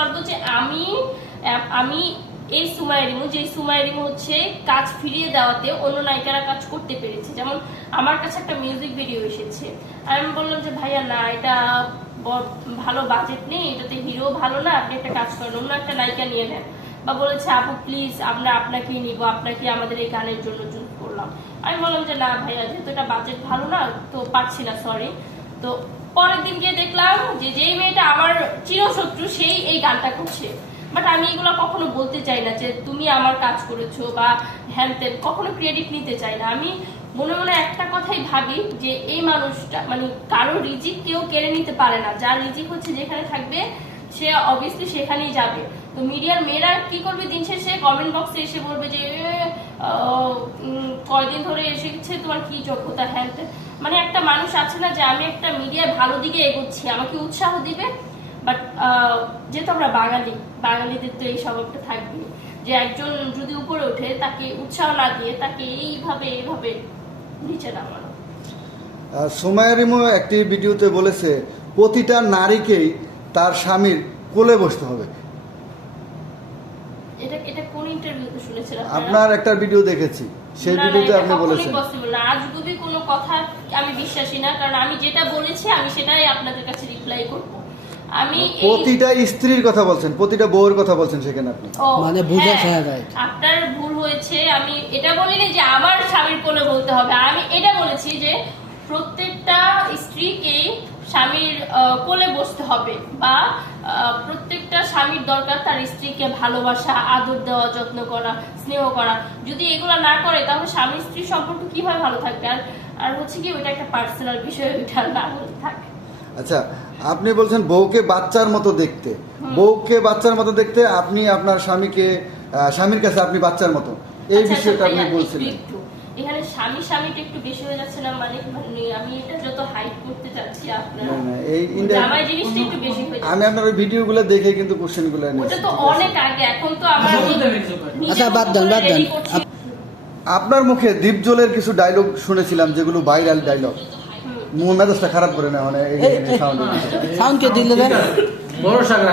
পারবো যে আমি আমি এই সুমাইয়া রিমু, যে সুমাইয়া রিমু হচ্ছে কাজ ফিরিয়ে দেওয়াতে অন্য নায়িকারা কাজ করতে পেরেছে। যেমন আমার কাছে একটা মিউজিক ভিডিও এসেছে, আমি বললাম যে ভাইয়া না, এটা ভালো বাজেট নেই, এটাতে হিরো ভালো না, আপনি একটা কাজ করেন, অন্য একটা নায়িকা নিয়ে নেন। বা বলেছে আপু প্লিজ আমরা আপনাকেই নিব, আপনাকে আমাদের এই গানের জন্য চুজ করলাম। আমি বললাম যে না ভাইয়া, যেহেতু এটা বাজেট ভালো না, তো পারছি না, সরি। তো পরের দিন গিয়ে দেখলাম যে যেই মেয়েটা আমার চিরশত্রু সেই এই গানটা করছে। বাট আমি এগুলো কখনো বলতে চাই না যে তুমি আমার কাজ করেছো বা হ্যান ত্যান, কখনো ক্রেডিট নিতে চাই না। আমি মনে মনে একটা কথাই ভাবি যে এই মানুষটা মানে কারো রিজিক কেউ কেড়ে নিতে পারে না, যার রিজিক হচ্ছে যেখানে থাকবে সে অবভিয়াসলি সেখানেই যাবে। তো মিডিয়ার মেয়েরা কি করবে, দিন শেষে কমেন্ট বক্সে এসে বলবে যে কয়দিন ধরে এসেছে, তোমার কি যোগ্যতা, হ্যান ত্যান। মানে একটা মানুষ আছে না যে আমি একটা মিডিয়ার ভালো দিকে এগোচ্ছি, আমাকে উৎসাহ দিবে। বাট যেহেতু আমরা বাঙালিদের তো এই স্বভাবটা থাকবে যে একজন যদি উপরে ওঠে তাকে উৎসাহ না দিয়ে তাকে এইভাবে নিচে নামানো। সুমাইয়া রিমু একটি ভিডিওতে বলেছে প্রতিটা নারীকেই তার স্বামীর কোলে বসতে হবে। এটা কোন ইন্টারভিউতে শুনেছিলাম? আপনার একটা ভিডিও দেখেছি, সেই ভিডিওতে আপনি বলেছেন। আজগুবি কোনো কথা আমি বিশ্বাসী না, কারণ আমি যেটা বলেছি আমি সেটাই আপনাদের কাছে রিপ্লাই করব। আমি প্রতিটা স্ত্রীর কথা বলছেন, প্রতিটা বউয়ের কথা বলছেন সেখানে আপনি, মানে বুঝা যায়। আপনার ভুল হয়েছে। আমি এটা বলিনি যে আমার স্বামীর কোলে বলতে হবে, আমি এটা বলেছি যে প্রত্যেকটা স্ত্রীকে স্বামীর কোলে বসতে হবে, বা প্রত্যেকটা স্বামীর দরকার তার স্ত্রীকে ভালোবাসা, আদর দেওয়া, যত্ন করা, স্নেহ করা। যদি এগুলো না করে তাহলে স্বামী স্ত্রী সম্পর্ক কিভাবে ভালো থাকবে? আর হচ্ছে কি, ওইটা একটা পার্সোনাল বিষয়, ওইটা না বলে থাকে। আচ্ছা, আপনি বলছেন বউকে বাচ্চার মতো দেখতে, বউকে বাচ্চার মতো দেখতে, আপনি আপনার স্বামীর কাছে আপনি বাচ্চার মতো, এই বিষয়টা আপনি বলছিলেন। এখানে স্বামীটা একটু বেশি হয়ে যাচ্ছে না? মানে আমি এটা যত হাইট করতে চাচ্ছি আপনার জামাই জিনিসটা একটু বেশি হয়ে যাচ্ছে। আমি আপনার ওই ভিডিওগুলো দেখে কিন্তু কোশ্চেনগুলো নিয়েছি। ওটা তো অনেক আগে, এখন তো আমার আচ্ছা বাদ দেন। আপনার মুখে দীপজলের কিছু ডায়লগ শুনেছিলাম যেগুলো ভাইরাল ডায়লগ, মন মেজাজটা খারাপ করে না, মানে এই সাউন্ড সাউন্ড কে দিলে বড় সাগর